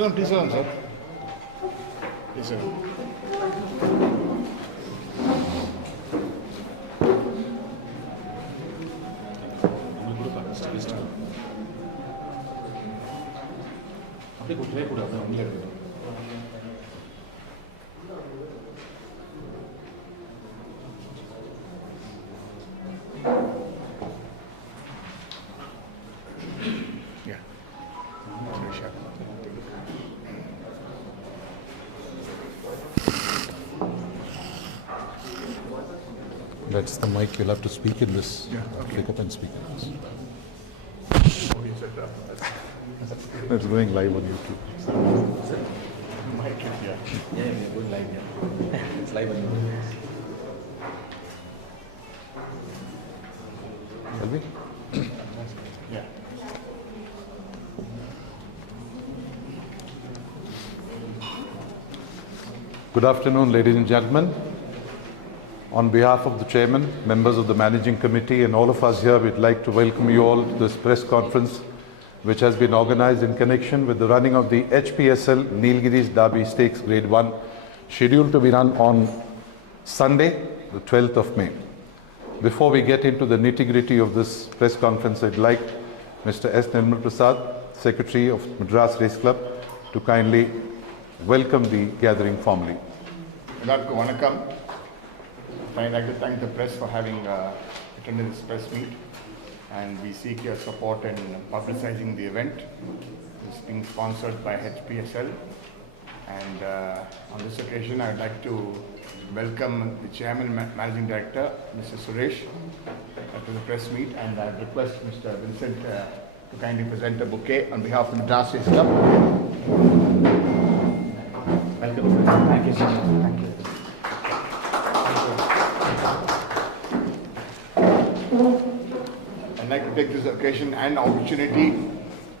Sit please sit down, sir. Please sit down. Yeah. Very sharp. That's the mic. You'll have to speak in this. Yeah, okay. Pick up and speak in this. Oh, you said that. It's going live on YouTube. Mic, yeah. Yeah, good live. Yeah. It's live on YouTube. Shall we? Yeah. Good afternoon, ladies and gentlemen. On behalf of the chairman, members of the managing committee, and all of us here, we'd like to welcome you all to this press conference, which has been organized in connection with the running of the HPSL Nilgiris Derby Stakes Grade 1, scheduled to be run on Sunday, the 12th of May. Before we get into the nitty-gritty of this press conference, I'd like Mr. S. Nirmal Prasad, Secretary of Madras Race Club, to kindly welcome the gathering formally. Vanakkam. I'd like to thank the press for having attended this press meet, and we seek your support in publicizing the event. It's being sponsored by HPSL, and on this occasion I'd like to welcome the Chairman and Managing Director, Mr. Suresh, to the press meet, and I request Mr. Vincent to kindly present a bouquet on behalf of the Madras Race Club. Welcome. Thank you so much. Thank you. I'd like to take this occasion and opportunity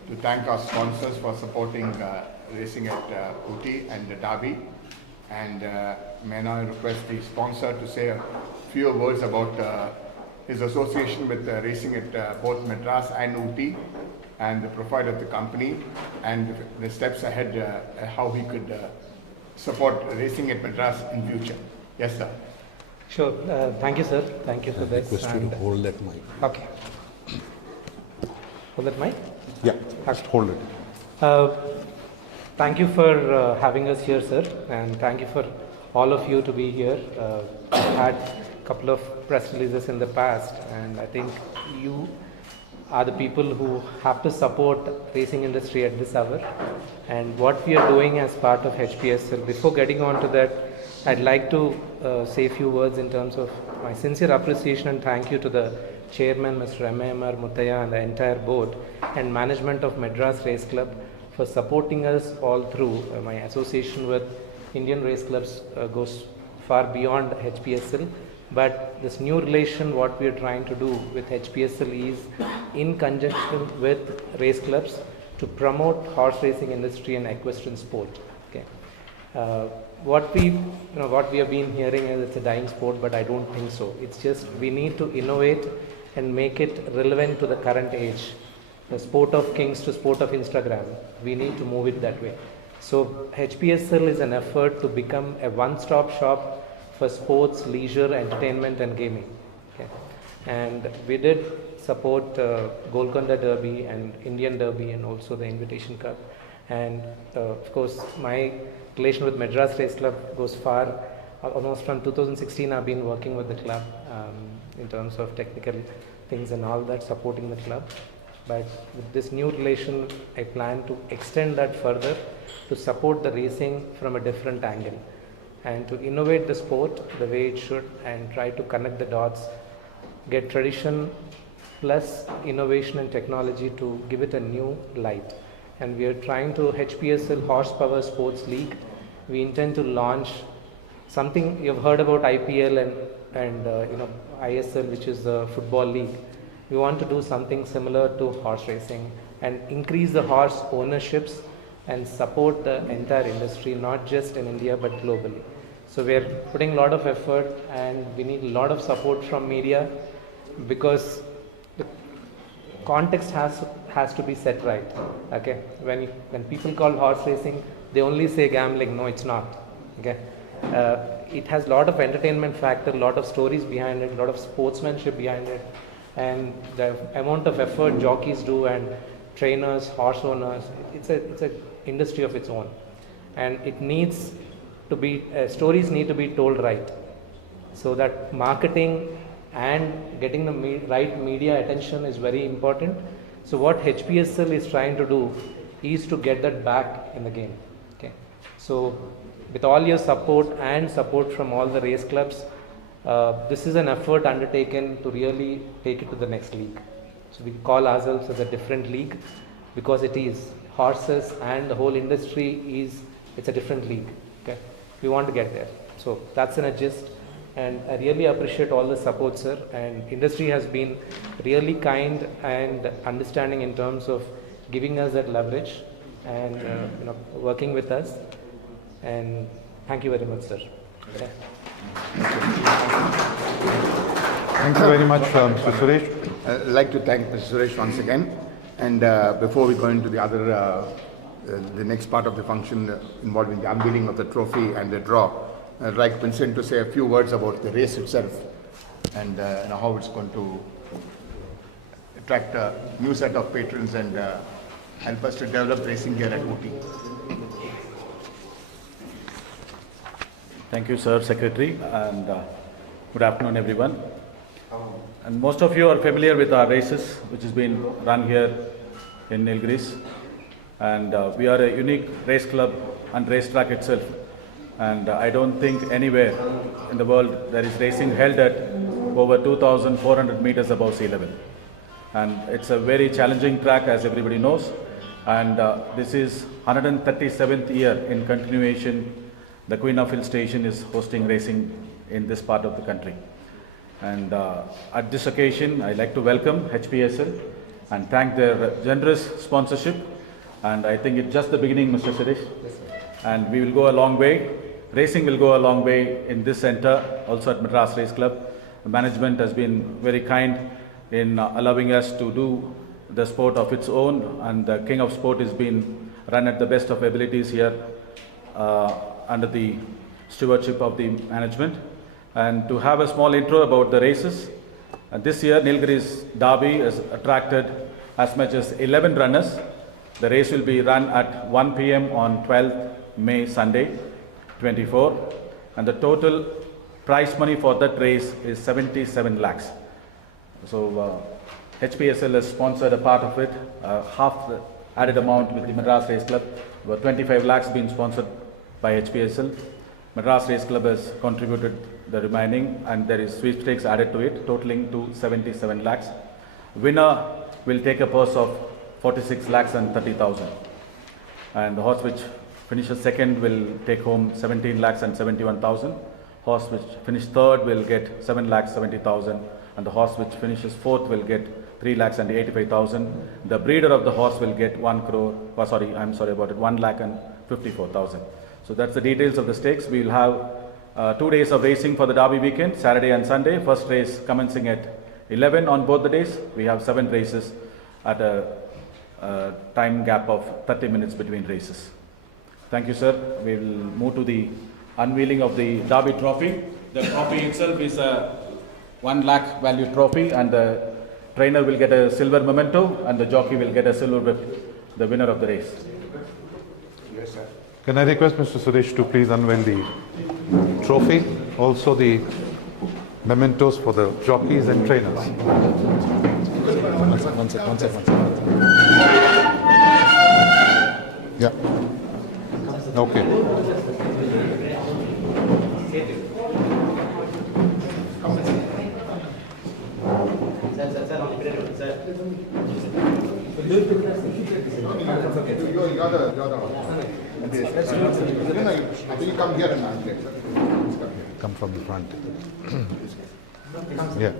to thank our sponsors for supporting racing at Ooty and the Derby. And may I now request the sponsor to say a few words about his association with racing at both Madras and Ooty, and the profile of the company, and the steps ahead, how we could support racing at Madras in future. Yes, sir. Sure. Thank you, sir. Thank you for I this. request you to hold that mic. Okay. Hold that mic. Yeah, just hold it. Thank you for having us here, sir, and thank you for all of you to be here. We've had a couple of press releases in the past, and I think you are the people who have to support racing industry at this hour, and what we are doing as part of HPSL. Before getting on to that, I'd like to say a few words in terms of my sincere appreciation and thank you to the chairman, Mr. M.R. Muttaya, and the entire board and management of Madras Race Club for supporting us all through. My association with Indian race clubs goes far beyond HPSL, but this new relation, what we are trying to do with HPSL is in conjunction with race clubs to promote horse racing industry and equestrian sport. Okay. What we have been hearing is it's a dying sport, but I don't think so. It's just we need to innovate and make it relevant to the current age. The sport of kings to sport of Instagram. We need to move it that way. So HPSL is an effort to become a one-stop shop for sports, leisure, entertainment, and gaming. Okay. And we did support Golconda Derby and Indian Derby and also the Invitation Cup. And of course, my relation with Madras Race Club goes far. Almost from 2016, I've been working with the club in terms of technical things and all that, supporting the club. But with this new relation, I plan to extend that further to support the racing from a different angle and to innovate the sport the way it should and try to connect the dots, get tradition plus innovation and technology to give it a new light. And we are trying to HPSL Horsepower Sports League. We intend to launch something you've heard about IPL and ISL, which is the football league. We want to do something similar to horse racing and increase the horse ownerships and support the entire industry, not just in India but globally. So we are putting a lot of effort and we need a lot of support from media because the context has has to be set right. Okay, when people call horse racing, they only say gambling. No, it's not. Okay, it has a lot of entertainment factor, a lot of stories behind it, a lot of sportsmanship behind it, and the amount of effort jockeys do and trainers, horse owners, it's a industry of its own, and it needs to be stories need to be told right, so that marketing and getting the right media attention is very important. So what HPSL is trying to do is to get that back in the game. Okay, so with all your support and support from all the race clubs, this is an effort undertaken to really take it to the next league. So we call ourselves as a different league, because it is horses and the whole industry it's a different league. Okay, we want to get there. So that's in a gist, and I really appreciate all the support, sir. And industry has been really kind and understanding in terms of giving us that leverage and working with us. And thank you very much, sir. Okay. Thank you very much, Mr. Suresh. I'd like to thank Mr. Suresh once again. And before we go into the other, the next part of the function involving the unveiling of the trophy and the draw, I'd like Vincent to say a few words about the race itself and how it's going to attract a new set of patrons and help us to develop racing here at Ooty. Thank you, sir, Secretary, and good afternoon, everyone. And most of you are familiar with our races, which has been run here in Nilgiris. And we are a unique race club and racetrack itself. And I don't think anywhere in the world there is racing held at over 2,400 meters above sea level. And it's a very challenging track, as everybody knows. And this is 137th year in continuation. The Queen of Hill Station is hosting racing in this part of the country. And at this occasion, I'd like to welcome HPSL and thank their generous sponsorship. And I think it's just the beginning, Mr. Suresh. And we will go a long way. Racing will go a long way in this center, also at Madras Race Club. The management has been very kind in allowing us to do the sport of its own, and the King of Sport is being run at the best of abilities here under the stewardship of the management. And to have a small intro about the races, this year Nilgiris Derby has attracted as much as 11 runners. The race will be run at 1 p.m. on 12th May, Sunday, 24. And the total prize money for that race is 77 lakhs. So HPSL has sponsored a part of it, half the added amount with the Madras Race Club. About 25 lakhs being sponsored by HPSL. Madras Race Club has contributed the remaining, and there is sweepstakes added to it, totaling to 77 lakhs. Winner will take a purse of 46 lakhs and 30,000. And the horse which finishes second will take home 17 lakhs and 71,000. Horse which finished third will get 7 lakhs 70,000. And the horse which finishes fourth will get 3 lakhs and 85,000. The breeder of the horse will get 1 lakh and 54,000. So that's the details of the stakes. We will have 2 days of racing for the Derby weekend, Saturday and Sunday. First race commencing at 11 on both the days. We have 7 races at a time gap of 30 minutes between races. Thank you, sir. We will move to the unveiling of the Derby trophy. The trophy itself is a 1 lakh value trophy, and the trainer will get a silver memento and the jockey will get a silver whip, the winner of the race. Yes, sir. Can I request Mr. Suresh to please unveil the trophy, also the mementos for the jockeys and trainers. One sec. Yeah. Okay. I think you come here and unveil. Come from the front. Yeah.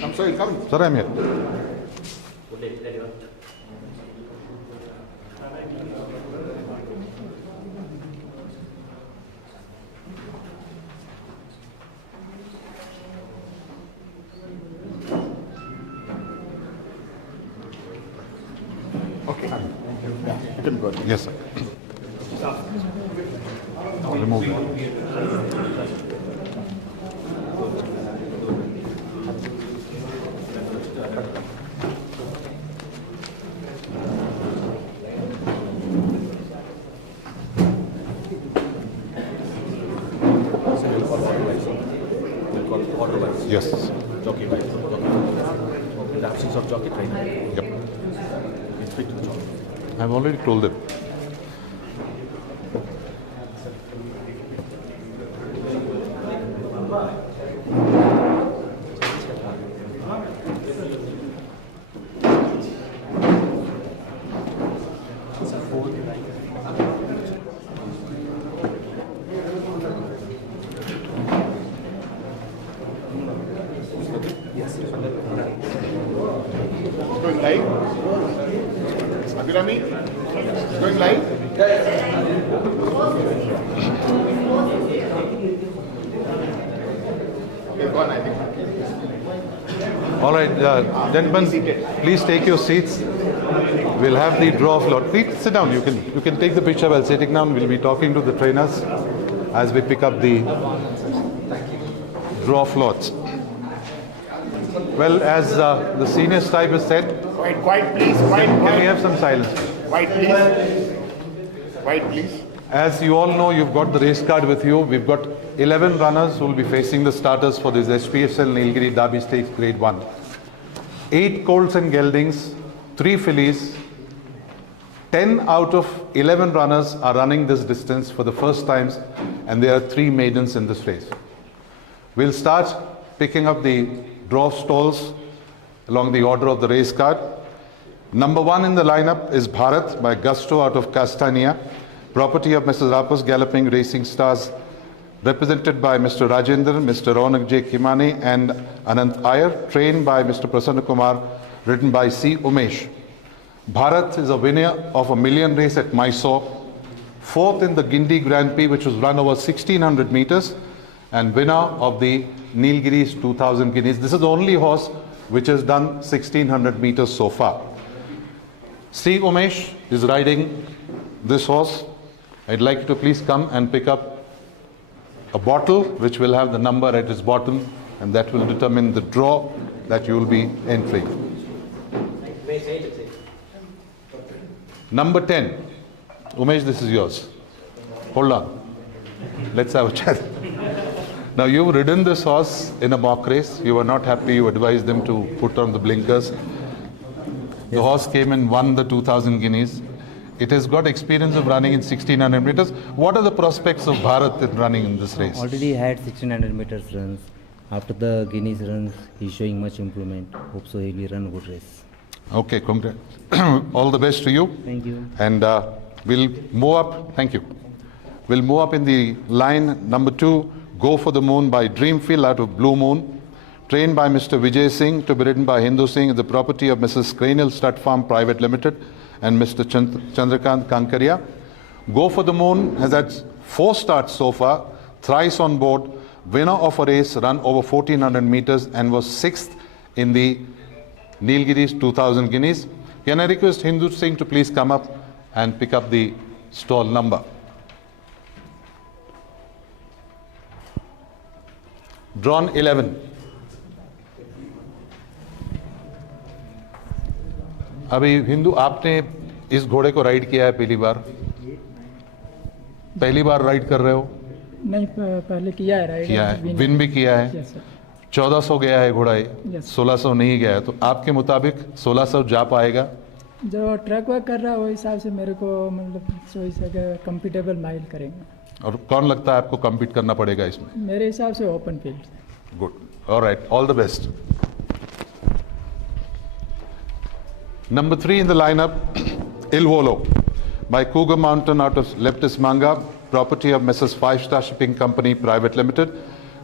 Come, sir, come. Sir, I'm here. You can go. Yes, sir. Remove that. Yes. Jockey wise. In the absence of jockey training. Yep. It's fit to the jockey. I've already told them. It's going live. Abhirami, it's going live. Okay, go on, I think. All right, gentlemen, please take your seats. We'll have the draw floor. Please sit down. You can take the picture while sitting down. We'll be talking to the trainers as we pick up the draw floats. Well, as the senior type has said, Quiet, please. Quiet, can we quiet. have some silence? Quiet, please. Quiet, please. As you all know, you've got the race card with you. We've got 11 runners who will be facing the starters for this SPSL Nilgiri Derby Stakes Grade 1. 8 colts and geldings, 3 fillies. 10 out of 11 runners are running this distance for the first times, and there are 3 maidens in this race. We'll start picking up the draw stalls along the order of the race card. Number 1 in the lineup is Bharat by Gusto out of Castania, property of Mrs. Rapus Galloping Racing Stars, represented by Mr. Rajendra, Mr. Ronak J. Kimani and Anant Iyer, trained by Mr. Prasanna Kumar, written by C. Umesh. Bharat is a winner of a million race at Mysore, 4th in the Gindi Grand Prix, which was run over 1600 meters, and winner of the Nilgiri's 2000 guineas. This is the only horse which has done 1600 meters so far. C. Umesh is riding this horse. I'd like you to please come and pick up a bottle which will have the number at its bottom, and that will determine the draw that you will be entering. Number 10. Umesh, this is yours. Hold on. Let's have a chat. Now, you've ridden this horse in a mock race. You were not happy. You advised them to put on the blinkers. The horse came and won the 2000 guineas. It has got experience of running in 1600 meters. What are the prospects of Bharat in running in this race? Already had 1600 meters runs. After the Guineas runs, he's showing much improvement. Hope so he will run a good race. Okay, congrats. All the best to you. Thank you. And we'll move up. Thank you. We'll move up in the line. Number 2, Go for the Moon by Dreamfield out of Blue Moon. Trained by Mr. Vijay Singh, to be ridden by Hindu Singh, the property of Mrs. Cranial Stud Farm Private Limited and Mr. Chandrakant Kankaria. Go for the Moon has had 4 starts so far, thrice on board, winner of a race run over 1400 meters and was 6th in the Nilgiri's 2000 guineas. Can I request Hindu Singh to please come up and pick up the stall number? Drawn 11. अभी हिंदू आपने इस घोड़े को ride किया है पहली बार ride कर रहे हो? नहीं, पहले किया है राइड। किया है, विन भी किया है। Yes sir. 1400 गया है घोड़ा ये, Yes. 1600 नहीं गया है, तो आपके मुताबिक 1600 जा पाएगा? जो ट्रक वर्क कर रहा है वो हिसाब से मेरे को मतलब सोच सके कंफर्टेबल माइल करेंगे। और कौन लगता है आपको कम्पीट करना पड़ेगा इसमें? मेरे हिसाब से open field. Good, alright, all the best. Number 3 in the lineup, Il Volo by Cougar Mountain out of Leptis Manga, property of Messrs. 5-Star Shipping Company Private Limited,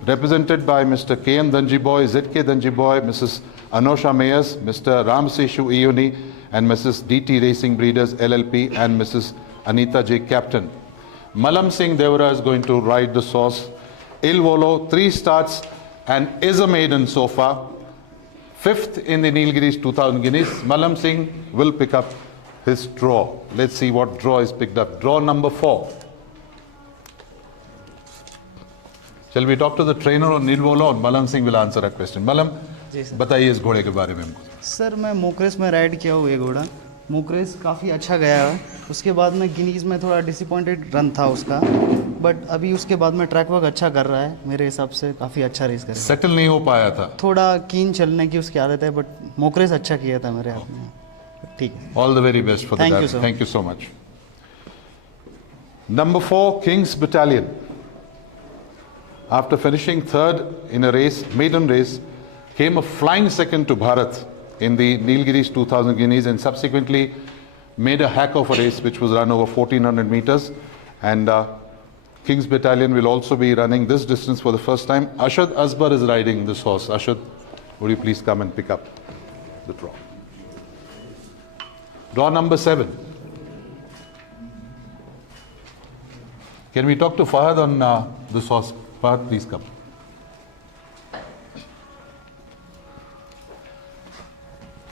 represented by Mr. K.N. Danjiboy, Z.K. Danjiboy, Mrs. Anosha Mayers, Mr. Ramseshu Ioni, and Mrs. D.T. Racing Breeders LLP, and Mrs. Anita J. Captain. Malam Singh Devara is going to ride the horse. Il Volo, 3 starts and is a maiden so far. 5th in the Nilgiri's 2000 guineas. Malam Singh will pick up his draw. Let's see what draw is picked up. Draw number 4. Shall we talk to the trainer on Nirvola, or Malam Singh will answer that question? Malam, बताइए इस घोड़े के बारे में हमको। Sir मैं मोकरेस में ride किया हूँ ये घोड़ा, मोकरेस काफ़ी अच्छा गया है। उसके बाद में गिनीज में थोड़ा डिसअपॉइंटेड रन था उसका, बट अभी उसके बाद में ट्रैक वर्क अच्छा कर रहा है, मेरे हिसाब से काफ़ी अच्छा रेस कर रहा है। सेटल नहीं हो पाया था, थोड़ा कीन चलने की उसकी आदत है, बट मोकरेस अच्छा किया था मेरे हाथ में। ठीक है, all the very best for that, thank you so much. Number 4, King's Battalion. After finishing third in a race, maiden race, came a flying second to Bharat in the Nilgiris 2000 Guineas, and subsequently made a hack of a race which was run over 1400 meters. And King's Battalion will also be running this distance for the first time. Ashad Asbar is riding this horse. Ashad, would you please come and pick up the draw? Draw number 7. Can we talk to Fahad on this horse? Fahad, please come.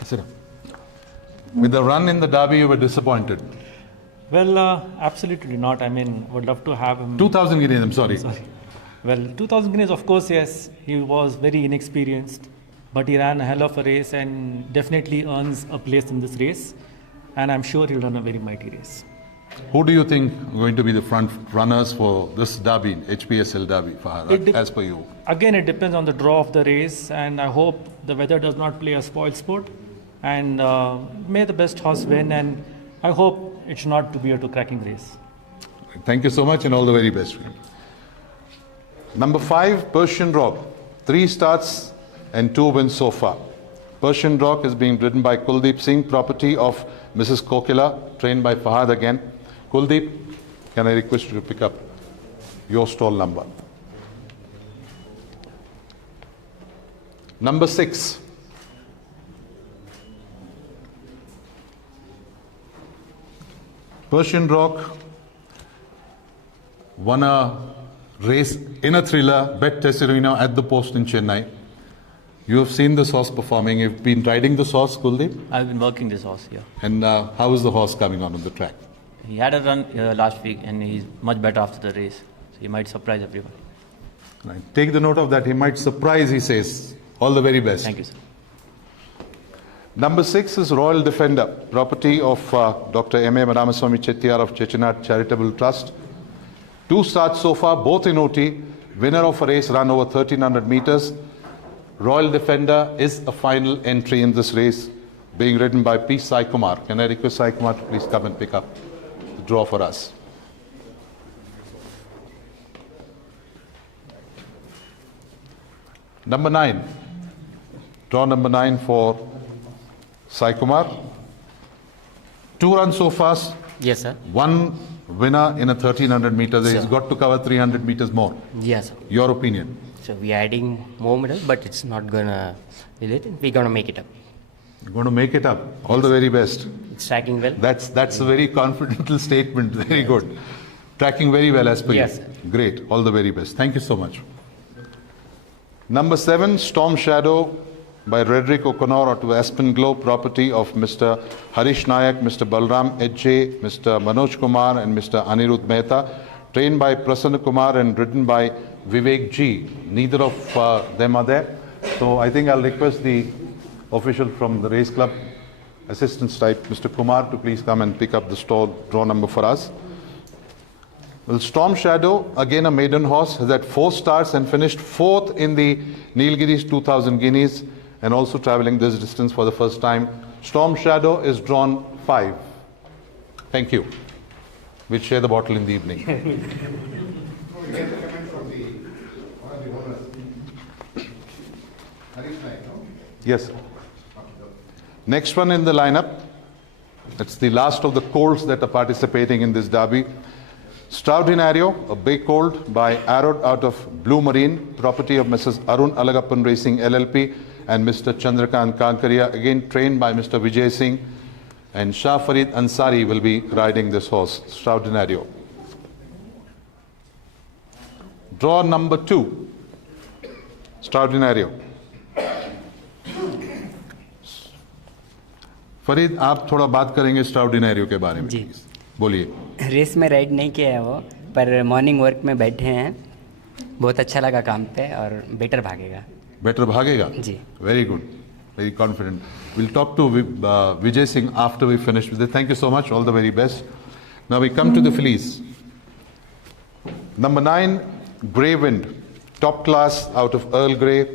Sit down. With the run in the derby, you were disappointed. Well, absolutely not. I mean, would love to have him. 2000 Guineas, I'm sorry. Well, 2000 Guineas, of course, yes. He was very inexperienced, but he ran a hell of a race and definitely earns a place in this race. And I'm sure he'll run a very mighty race. Who do you think are going to be the front runners for this derby, HPSL derby, Fahad, as per you? Again, it depends on the draw of the race, and I hope the weather does not play a spoil sport. And may the best horse win, and I hope it should not to be a cracking race. Thank you so much, and all the very best for you. Number 5, Persian Rock. 3 starts and 2 wins so far. Persian Rock is being ridden by Kuldeep Singh, property of Mrs. Kokila, trained by Fahad again. Kuldeep, can I request you to pick up your stall number? Number 6. Persian Rock won a race in a thriller, Bet Tesserino, at the post in Chennai. You have seen this horse performing. You've been riding this horse, Kuldeep? I've been working this horse, yeah. And how is the horse coming on the track? He had a run last week and he's much better after the race. So he might surprise everyone. Right. Take the note of that. He might surprise, he says. All the very best. Thank you, sir. Number 6 is Royal Defender, property of Dr. M.A. Ramaswamy Chettiar of Chettinad Charitable Trust. 2 starts so far, both in Ooty. Winner of a race run over 1300 meters. Royal Defender is a final entry in this race, being ridden by P. Sai Kumar. Can I request Sai Kumar to please come and pick up the draw for us? Number 9. Draw number 9 for Sai Kumar. 2 runs so fast. Yes, sir. 1 winner in a 1300 meters. He's got to cover 300 meters more. Yes, sir. Your opinion? So we are adding more medals, but it's not gonna relate. We're gonna make it up. You're going to make it up. All the very best. It's tracking well. That's a very confidential statement. Very good. Tracking very well as per Yes, you. sir. Great. All the very best. Thank you so much. Number 7, Storm Shadow by Redrick O'Connor to Aspen Glow, property of Mr. Harish Nayak, Mr. Balram H.J., Mr. Manoj Kumar and Mr. Anirudh Mehta, trained by Prasanna Kumar and ridden by Vivek G. Neither of them are there. So I think I'll request the official from the race club, assistance type, Mr. Kumar, to please come and pick up the stall draw number for us. Well, Storm Shadow, again a maiden horse, has had 4 starts and finished 4th in the Nilgiris 2000 Guineas, and also traveling this distance for the first time. Storm Shadow is drawn 5. Thank you. We'll share the bottle in the evening. Yes, sir. Next one in the lineup, it's the last of the colts that are participating in this derby. Straordinario, a big colt by Arrowed out of Blue Marine, property of Mrs. Arun Alagappan Racing LLP and Mr. Chandrakant Kankaria, again trained by Mr. Vijay Singh, and Shah Farid Ansari will be riding this horse, Straordinario. Draw number 2, Straordinario. Farid, आप थोड़ा बात करेंगे extraordinary के बारे में? जी। please. बोलिए। Race में ride नहीं किया है वो, पर मॉर्निंग वर्क में बैठे हैं, बहुत अच्छा लगा काम पे और बेटर भागेगा। बेटर भागेगा? जी। Very good, very confident. We'll talk to Vijay Singh after we finish with it. Thank you so much. All the very best. Now we come to the fillies. Number 9, Grey Wind, top class out of Earl Grey,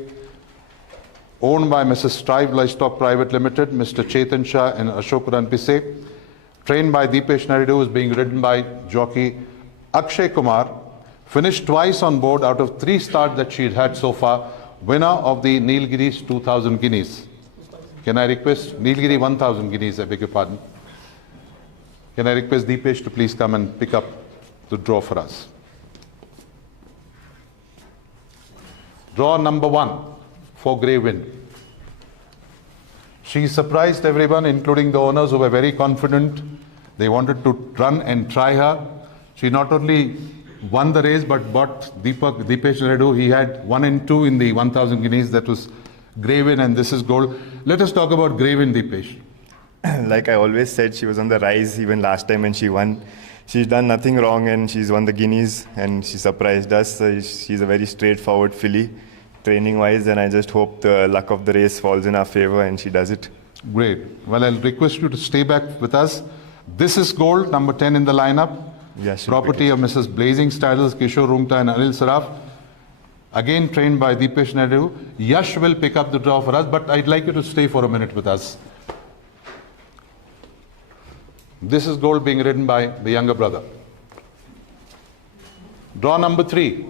owned by Mrs. Strive Livestock Private Limited, Mr. Chetan Shah and Ashok Ranpise, trained by Deepesh Naidu, is being ridden by jockey Akshay Kumar, finished twice on board out of 3 starts that she had so far, winner of the Nilgiris 2000 guineas. Can I request Nilgiri 1000 guineas, I beg your pardon. Can I request Deepesh to please come and pick up the draw for us? Draw number 1 for Grey Wind. She surprised everyone, including the owners who were very confident. They wanted to run and try her. She not only won the race but bought Deepesh Naidu. He had 1 and 2 in the 1000 guineas. That was Grey Wind and this is gold. Let us talk about Grey Wind, Deepesh. Like I always said, she was on the rise even last time when she won. She's done nothing wrong and she's won the guineas and she surprised us. She's a very straightforward filly, training-wise, and I just hope the luck of the race falls in our favor and she does it. Great. Well, I'll request you to stay back with us. This is gold, number 10 in the lineup. Yes. Property of Mrs. Blazing Styles, Kishore Rungta and Anil Saraf. Again trained by Deepesh Naidu. Yash will pick up the draw for us, but I'd like you to stay for a minute with us. This is gold being ridden by the younger brother. Draw number 3.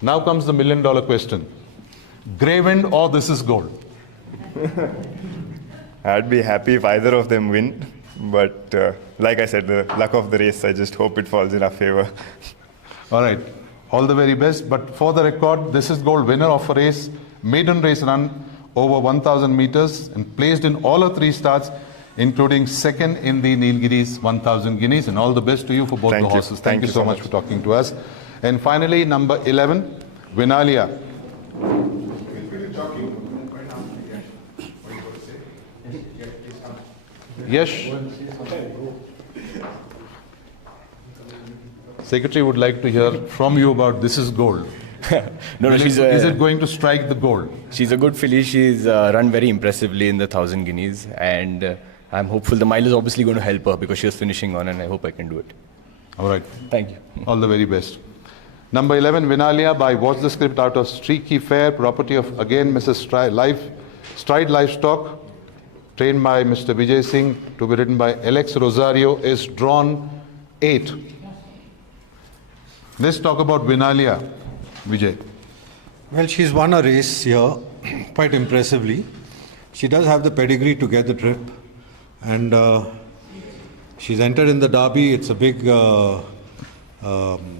Now comes the $1 million question. Grey Wind or this is gold? I'd be happy if either of them win, but like I said, the luck of the race, I just hope it falls in our favor. All right. All the very best. But for the record, this is gold, winner of a race, maiden race run over 1,000 meters and placed in all her 3 starts, including second in the Nilgiris 1,000 guineas. And all the best to you for both the horses. Thank you so much for talking to us. And finally, number 11, Vinalia. Yes. Secretary would like to hear from you about this is gold. Is it going to strike the gold? She's a good filly. She's run very impressively in the 1,000 guineas, and I'm hopeful the mile is obviously going to help her because she was finishing on, and I hope I can do it. All right. Thank you. All the very best. Number 11, Vinalia by Watch the Script out of Streaky Fair, property of again Mrs. Stride Livestock, trained by Mr. Vijay Singh, to be ridden by Alex Rosario, is drawn 8. Let's talk about Vinalia, Vijay. Well, she's won a race here quite impressively. She does have the pedigree to get the trip, and she's entered in the derby. It's a big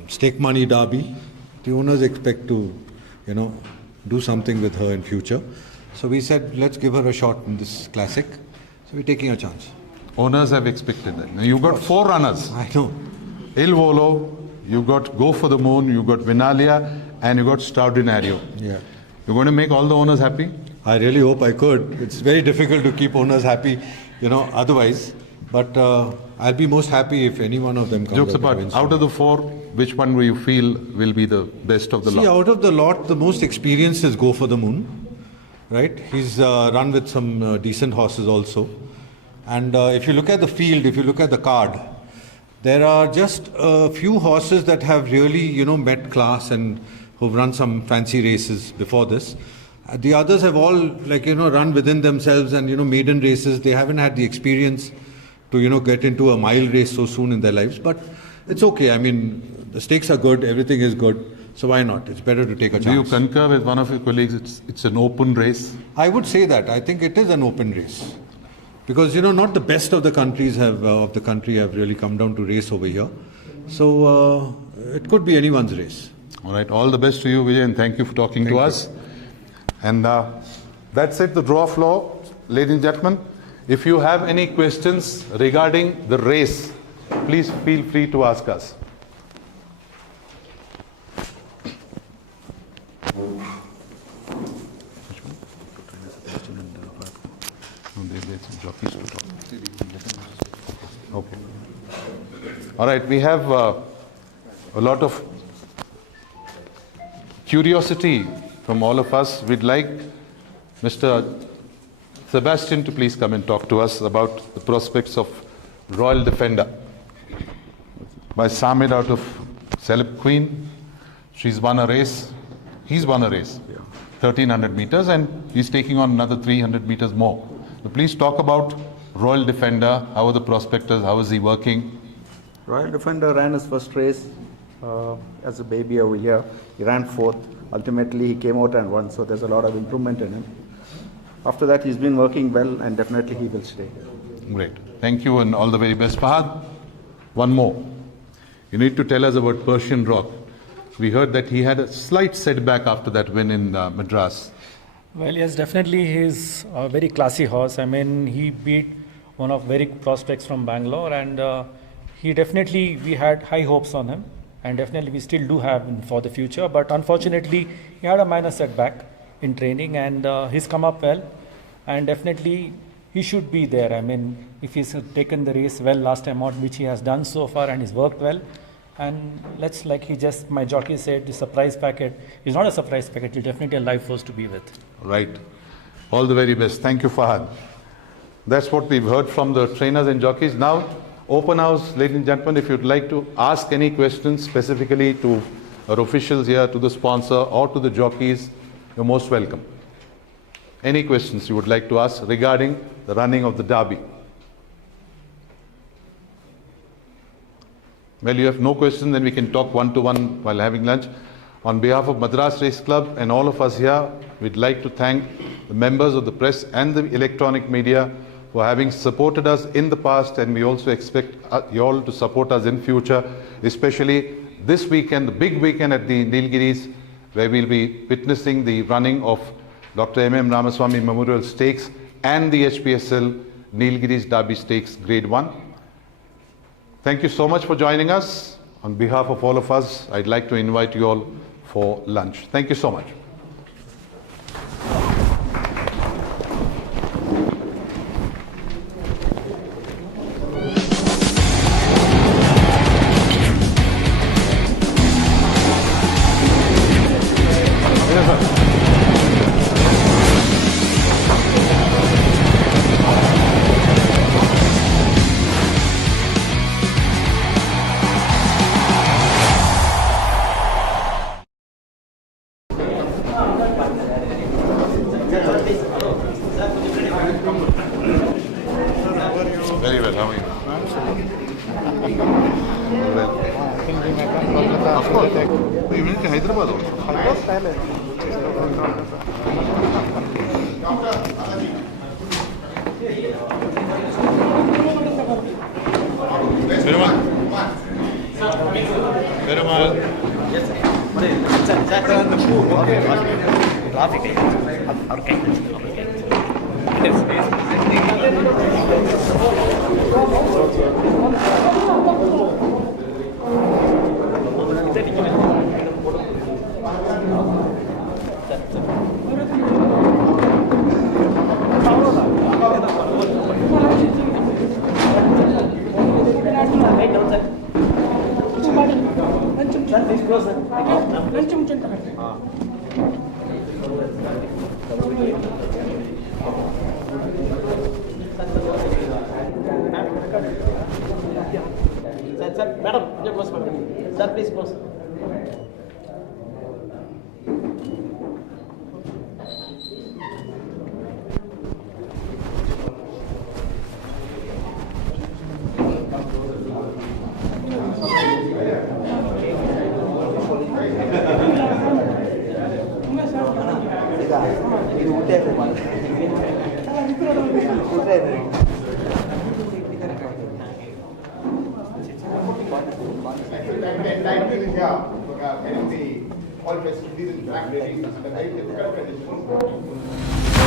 stake money derby. The owners expect to, do something with her in future. So we said, let's give her a shot in this classic. So we're taking a chance. Owners have expected that. Now you've got 4 runners. I know. Il Volo, you got Go for the Moon, you got Vinalia, and you got Straordinario. Yeah. You're going to make all the owners happy? I really hope I could. It's very difficult to keep owners happy, otherwise. But I'll be most happy if any one of them comes. Jokes apart, out of the 4, which one do you feel will be the best of the lot? See, out of the lot, the most experienced is Go for the Moon, right? He's run with some decent horses also. And if you look at the field, if you look at the card, there are just a few horses that have really, met class and who've run some fancy races before this. The others have all, run within themselves and, maiden races. They haven't had the experience to, get into a mile race so soon in their lives. But it's okay. I mean, the stakes are good. Everything is good. So why not? It's better to take a chance. Do you concur with one of your colleagues? It's an open race? I would say that. I think it is an open race. Because, not the best of the countries have really come down to race over here. So it could be anyone's race. All right. All the best to you, Vijay, and thank you for talking to us. And that's it, the draw floor. Ladies and gentlemen, if you have any questions regarding the race, please feel free to ask us. Okay. All right, we have a lot of curiosity from all of us. We'd like Mr. Sebastian to please come and talk to us about the prospects of Royal Defender by Samid out of Celeb Queen. She's won a race. He's won a race, 1300 meters, and he's taking on another 300 meters more. So please talk about Royal Defender. How are the prospectors? How is he working? Royal Defender ran his first race as a baby over here. He ran fourth. Ultimately, he came out and won, so there's a lot of improvement in him. After that, he's been working well, and definitely he will stay. Great. Thank you and all the very best. Fahad, one more. You need to tell us about Persian Rock. We heard that he had a slight setback after that win in Madras. Well, yes, definitely he's a very classy horse. I mean, he beat one of very prospects from Bangalore, and we had high hopes on him, and definitely we still do have him for the future. But unfortunately, he had a minor setback in training, and he's come up well, and definitely he should be there. I mean, if he's taken the race well last time out, which he has done so far, and he's worked well, and my jockey said, the surprise packet is not a surprise packet, it's definitely a live force to be with. Right. All the very best. Thank you, Fahad. That's what we've heard from the trainers and jockeys. Now, open house, ladies and gentlemen. If you'd like to ask any questions specifically to our officials here, to the sponsor, or to the jockeys, you're most welcome. Any questions you would like to ask regarding the running of the Derby? Well, you have no question, then we can talk one-to-one while having lunch. On behalf of Madras Race Club and all of us here, we'd like to thank the members of the press and the electronic media for having supported us in the past, and we also expect you all to support us in future, especially this weekend, the big weekend at the Nilgiris, where we'll be witnessing the running of Dr. M.M. Ramaswamy Memorial Stakes and the HPSL Nilgiris Derby Stakes Grade 1. Thank you so much for joining us. On behalf of all of us, I'd like to invite you all for lunch. Thank you so much. Very well, how are you? Of course. You went to Hyderabad also? Madam, sir, please close. All facilities in black, and the very difficult conditions.